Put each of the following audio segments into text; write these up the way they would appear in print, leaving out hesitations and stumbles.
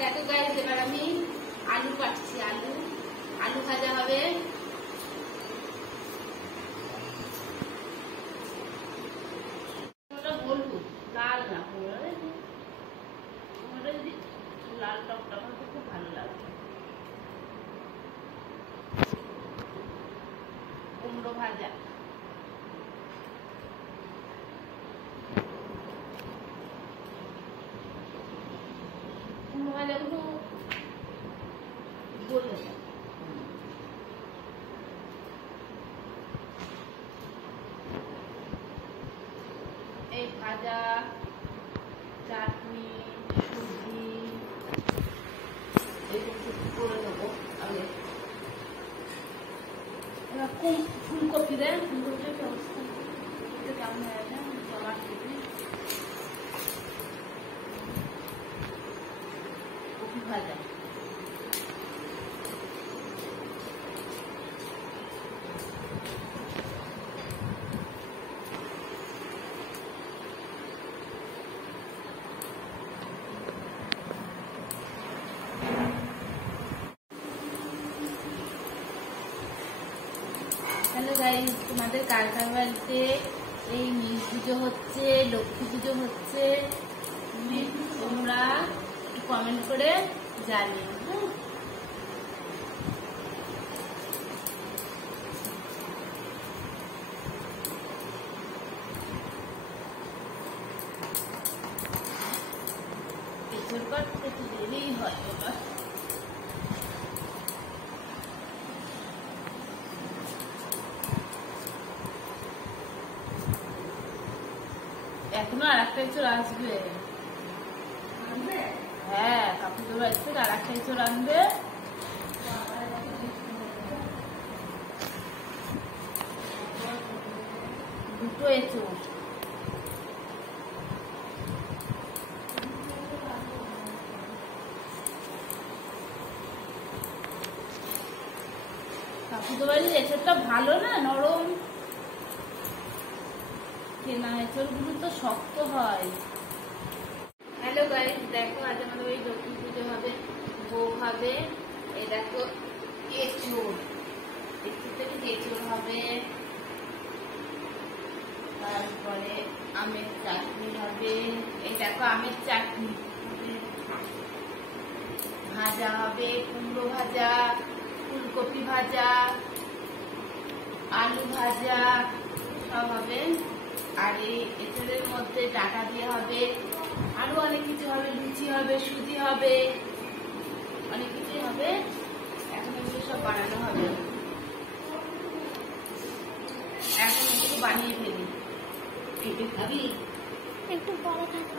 দেখো গাইস, এবার আমি আলু কাটছি। আলু ভাজা হবে। ওটা বলবো লাল না, ওটা যদি লাল টকটা আমার খুব ভালো লাগবে। কুমড়ো ভাজা, কুমড়ো ভাজাগুলো বলে এই ভাজা, চাটনি, সুজি এইগুলো করে নেবো আগে। এবার ফুলকপি দেন, ফুলকপির ব্যবস্থা কেমন হয়ে যায় সবার থেকে। কপি ভাজা, হ্যালো গাইস, তোমাদের কার কার বাড়িতে এই নীল পুজো হচ্ছে, লক্ষ্মী পুজো হচ্ছে, তোমরা একটু কমেন্ট করে জানিও। এর পর একটু দেরি হয় এবার। এখনো আর একটা চোর আসবে। হ্যাঁ, কাকুদের বাড়ি থেকে আর একটা চোর আনবে। দুটো এঁচোড়। কাকুদের বাড়ির এঁচোড়টা ভালো না, নরম। কেনা এঁচোড়গুলো তো শক্ত হয়। হ্যালো গাইস, দেখো আজ আমাদের ওই লক্ষ্মী পুজো হবে, বউ হবে। এই দেখো এঁচোড়, এঁচোড় হবে। তারপরে আমের চাটনি হবে। এই দেখো আমের চাটনি, ভাজা হবে, কুমড়ো ভাজা, ফুলকপি ভাজা, আলু ভাজা সব হবে। আর এই এঁচোড়ের মধ্যে ডাটা দিয়ে হবে, আরো অনেক কিছু হবে, লুচি হবে, সুজি হবে, অনেক কিছুই হবে। এখন এগুলো সব বানানো হবে। এখন এগুলো বানিয়ে ফেলি। পেটে খাবি একটু বড় থাকতে।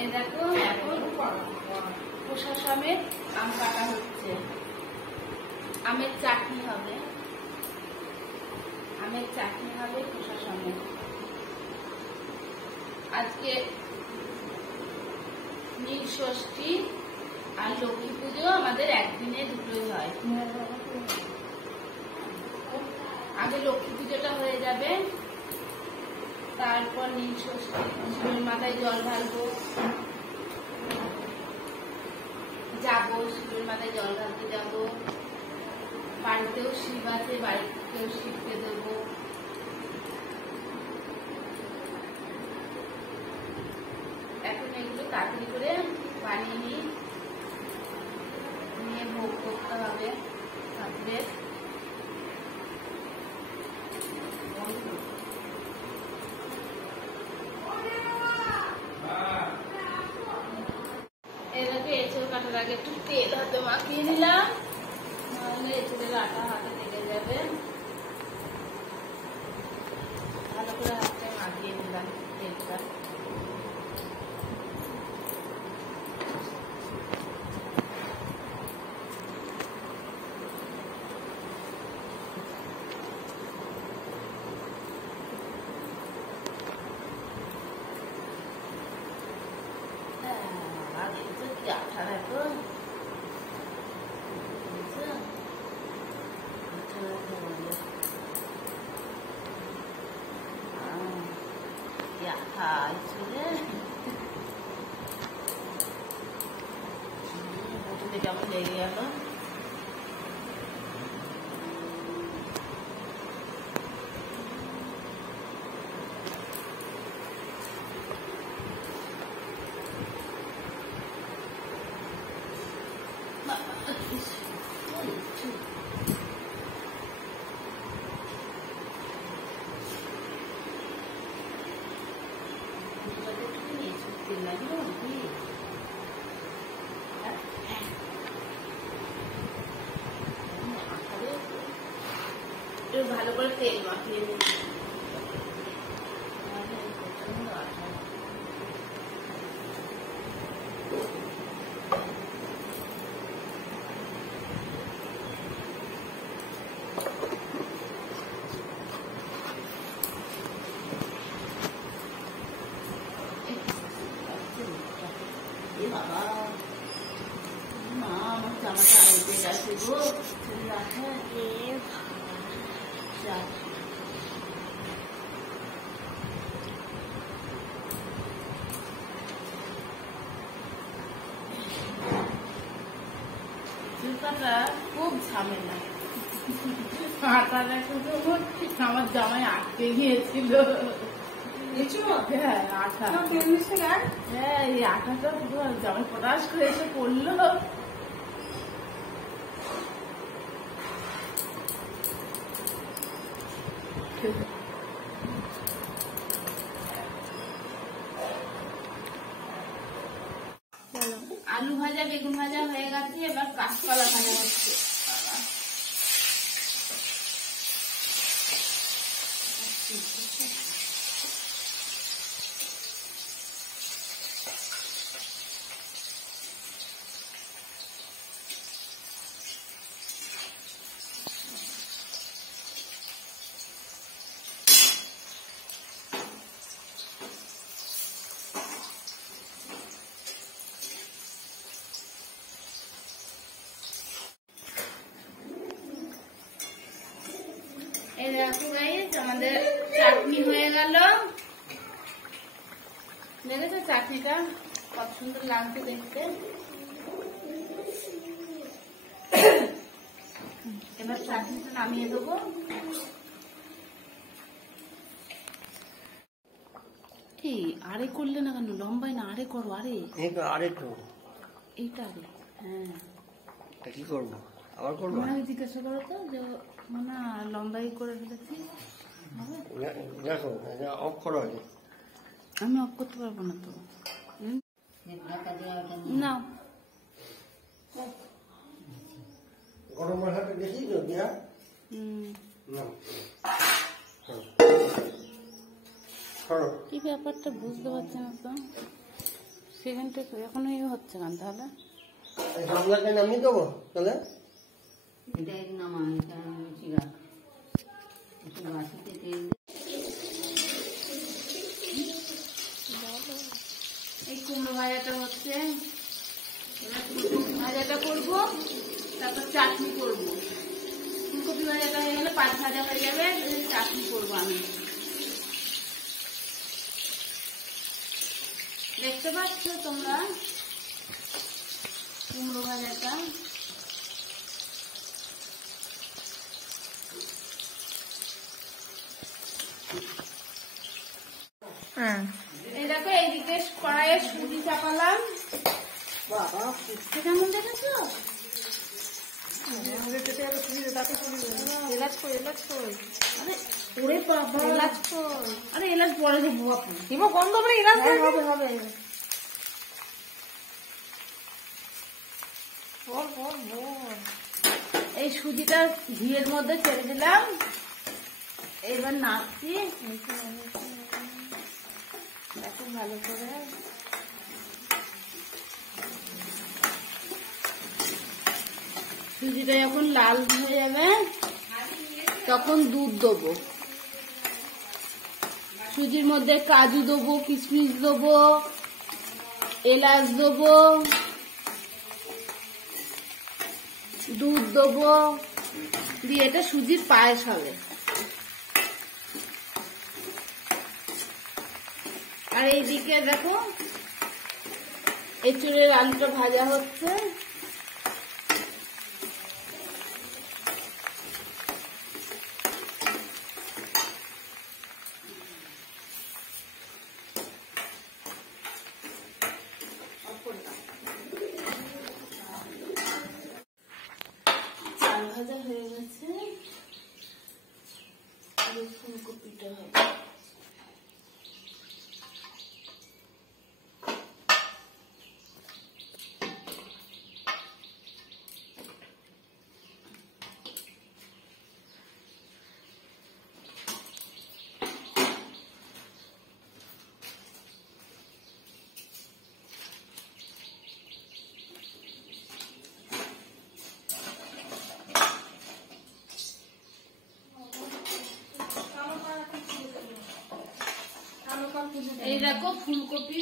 এই দেখো এখন প্রশাসনের আম কাটা হচ্ছে। আমের চাটনি হবে, আমের চাটনি হবে প্রশাসনের। আজকে নীল ষষ্ঠী আর লক্ষ্মী পুজো আমাদের একদিনে দুটোই হয়। আগে লক্ষ্মী পুজোটা হয়ে যাবে, তারপর নীল ষষ্ঠী। শিবের মাথায় জল ঢালবো, যাবো শিবের মাথায় জল ঢালতে যাবো। বাড়িতেও শিব আছে, বাড়িতেও শিবকে দেবো। এখন এগুলো তাড়াতাড়ি করে বানিয়ে নিয়ে ভোগ করতে হবে ঠাকুরের। এটাকে এঁচোড় কাটার আগে একটু তেল হাতে মাখিয়ে নিলাম, নাহলে এঁচোড়ের আটা হাতে লেগে যাবে। ভালো করে হাতে মাখিয়ে নিলাম তেলটা। আঠা দেখো হাই ছেলে বোতলে কেমন লেগে গেল। ভালো করে তেল মাখিয়ে নিই। বাবা মা আমার জামাটা আনতে গেছে গো। জুতাটা খুব ঝামেলা, আমার জামাই আটকে গিয়েছিল। হ্যাঁ আঠা, হ্যাঁ এই আঠাটা পুরো জামাই পটাশ করে এসে পড়লো। আলু ভাজা বেগুন ভাজা হয়ে গেছে, এবার কাঁচকলা ভাজা হচ্ছে। এই দেখো গাইস আমাদের চাটনি হয়ে গেল। দেখেছো চাটনিটা কত সুন্দর লাগছে দেখতে। এবার চাটনিটা নামিয়ে দেবো। কি আরে করলে না কেন? লম্বাই না আরে করো। আরে আরে তো এইটা আরে। হ্যাঁ কি করবো আবার করবো? জিজ্ঞাসা করো তো যে মানে লম্বাই করে ফেলেছি। দেখো অফ করো আগে। আমি অফ করতে পারবো না তো। না গরম মশলাটা বেশি তো দিয়া কি ব্যাপারটা বুঝতে পারছি না তো। সেখানটা এখনো হচ্ছে কেন তাহলে? গামলাকে নামিয়ে দেবো তাহলে। এই কুমড়ো ভাজাটা হচ্ছে, ভাজাটা করবো তারপর চাটনি করবো। ফুলকপি ভাজাটা হয়ে গেলে পাঁচ ভাজা হয়ে যাবে, চাটনি করবো আমি। দেখতে পাচ্ছ তোমরা কুমড়ো ভাজাটা? এই দেখো এইদিকে কড়াইয়ে সুজি চাপালাম। বাবা ফুটছে কেমন দেখেছো? আরে এলাচ পরে দেবো, গন্ধ করে এলাচ হবে হবে। এই সুজিটা ঘিয়ের মধ্যে ছেড়ে দিলাম, এবার নাড়ছি দেখো ভালো করে। সুজিটা যখন লাল হয়ে যাবে তখন দুধ দেবো। সুজির মধ্যে কাজু দেবো, কিশমিশ দেবো, এলাচ দেবো, দুধ দেবো, দিয়ে এটা সুজির পায়েস হবে। আর এইদিকে দেখো এঁচুড়ের আলুটা ভাজা হচ্ছে। চাল ভাজা হয়ে গেছে, ফুলকপিটা হবে। এই দেখো ফুলকপি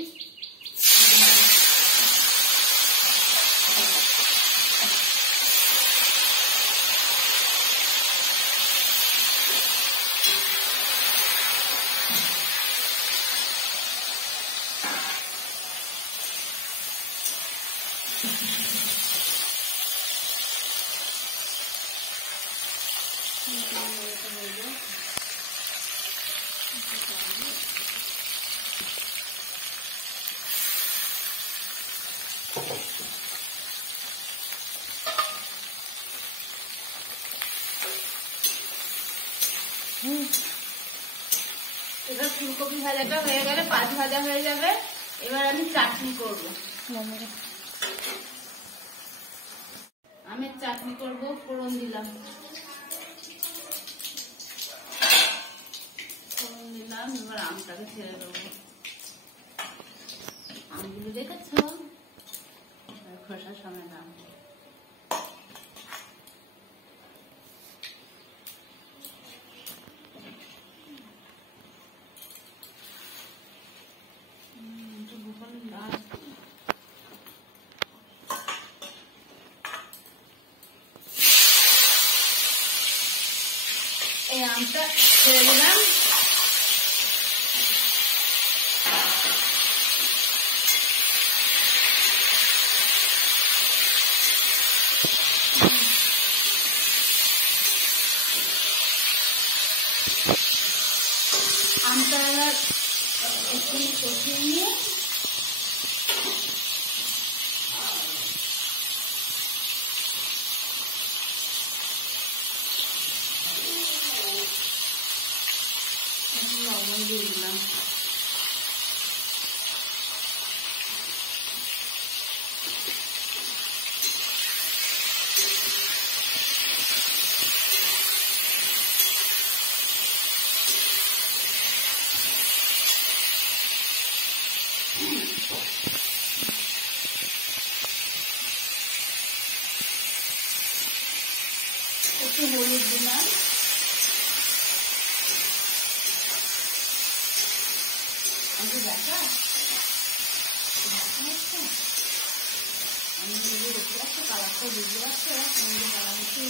এবার ফুলকপি ভাজাটা হয়ে গেলে পাঁচ ভাজা হয়ে যাবে। এবার আমি চাটনি করব, আমের চাটনি করব। ফোড়ন দিলাম, এবার আমটাকে ছেড়ে দেবো। আমগুলো দেখেছ, খোসা সমেত আম। এই আমটা ছেড়ে দিলাম। আমটা এবার একটু কষিয়ে নিয়ে লবণ দিয়ে দিলাম। একটু হলুদ দিলাম। আমি দেখা আমি নিজে দেখতে পাচ্ছি, কালারটা বুঝতে পারছো, কালার হচ্ছে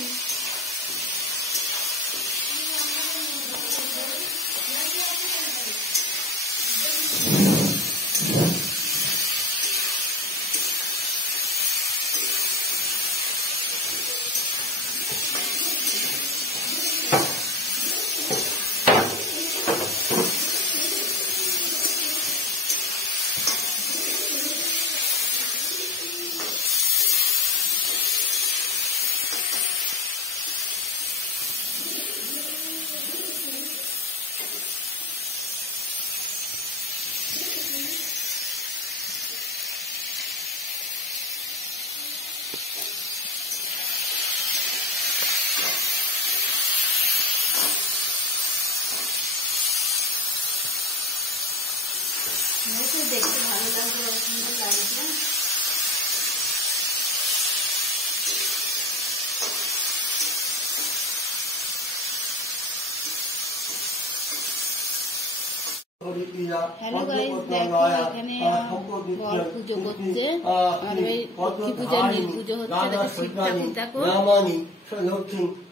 দেখতে ভালো লাগবে, সুন্দর লাগবে। হ্যালো গাইস, দেখো এখানে বর পুজো করছে। আমাদের লক্ষ্মী পূজার নীল পুজো হচ্ছে। দেখো শিবঠাকুর দেখো।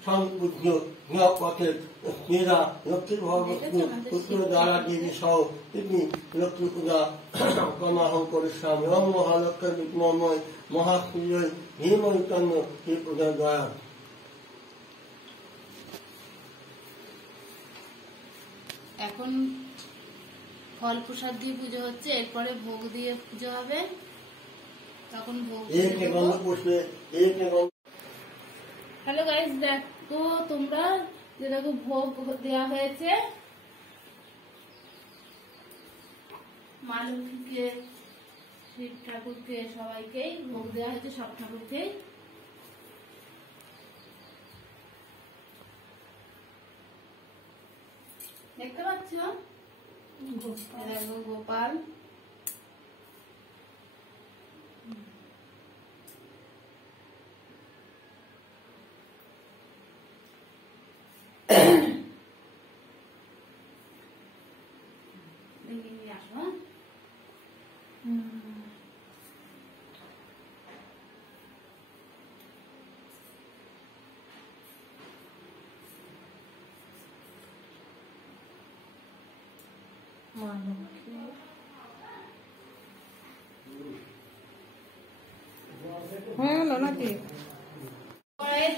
সংপূজ্য নিয়োগপথের মেয়েরা লক্ষ্মীর ভগবতী পুত্র দ্বারা দেবী সহ তিনি লক্ষ্মী পূজা কমাহং করিষ্যামি ওম মহালক্ষ্মী বিদ্মময় মহাসূর্যই ভীমৈতন্য শ্রী পূজা দয়া। এখন ফল প্রসাদ দিয়ে পুজো হচ্ছে, এরপরে ভোগ দিয়ে পুজো হবে, তখন ভোগ। হ্যালো গাইস, দেখো তোমরা যে দেখো ভোগ দেওয়া হয়েছে মা লক্ষ্মীকে, শিব ঠাকুরকে, সবাইকেই ভোগ দেওয়া হয়েছে, সব ঠাকুরকেই। দেখতে পাচ্ছ গোপাল, আসো।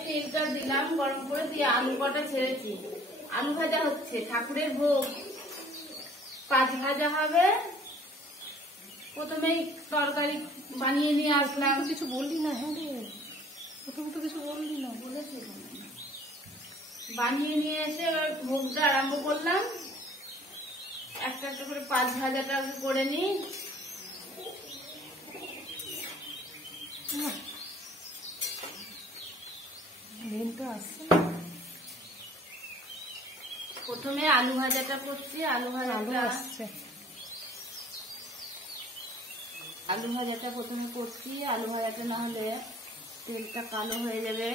তেলটা দিলাম গরম করে, দিয়ে আলু কটা ছেড়েছি, আলু ভাজা হচ্ছে, ঠাকুরের ভোগ 5 ভাজা হবে। প্রথমেই তরকারি বানিয়ে নিয়ে আসলাম। কিছু বললি না? হ্যাঁ রে, প্রথমে তো কিছু বললি না। বলেছি বানিয়ে নিয়ে এসে এবার ভোগটা আরম্ভ করলাম। একটা একটা করে 5 ভাজাটা করে নিই। প্রথমে আলু ভাজাটা করছি, আলু ভাজাটা প্রথমে করছি। আলু ভাজাটা না হলে তেলটা কালো হয়ে যাবে,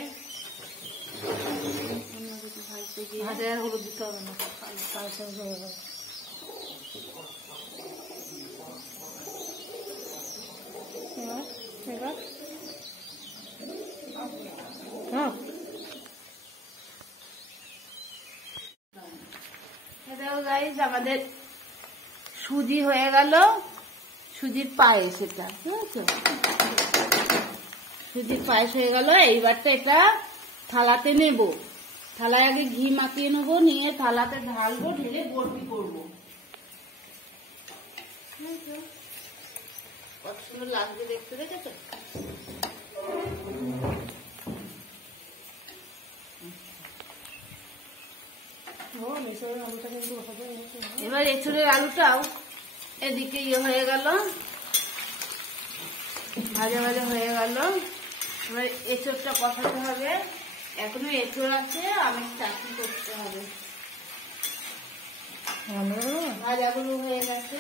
অন্য কিছু ভাজতে গিয়ে। ভাজা আর হলুদ দিতে হবে না, কালো হয়ে যাবে। এবার গাইস আমাদের সুজি হয়ে গেল, সুজির পায়েস। এটা বুঝেছো, সুজির পায়েস হয়ে গেল। এইবারটা এটা থালাতে নেব, থালায় আগে ঘি মাখিয়ে নেবো, নিয়ে থালাতে ঢালবো, ঢেলে বরফি করবো। কত সুন্দর লাগবে দেখতে, দেখেছো? এবার এঁচড়ের আলুটাও এদিকে হয়ে গেল, ভাজা ভাজা হয়ে গেল। এবার এঁচড়টা কষাতে হবে, এখনো এঁচড় আছে, আমের চাটনি করতে হবে। ভাজাগুলো হয়ে গেছে।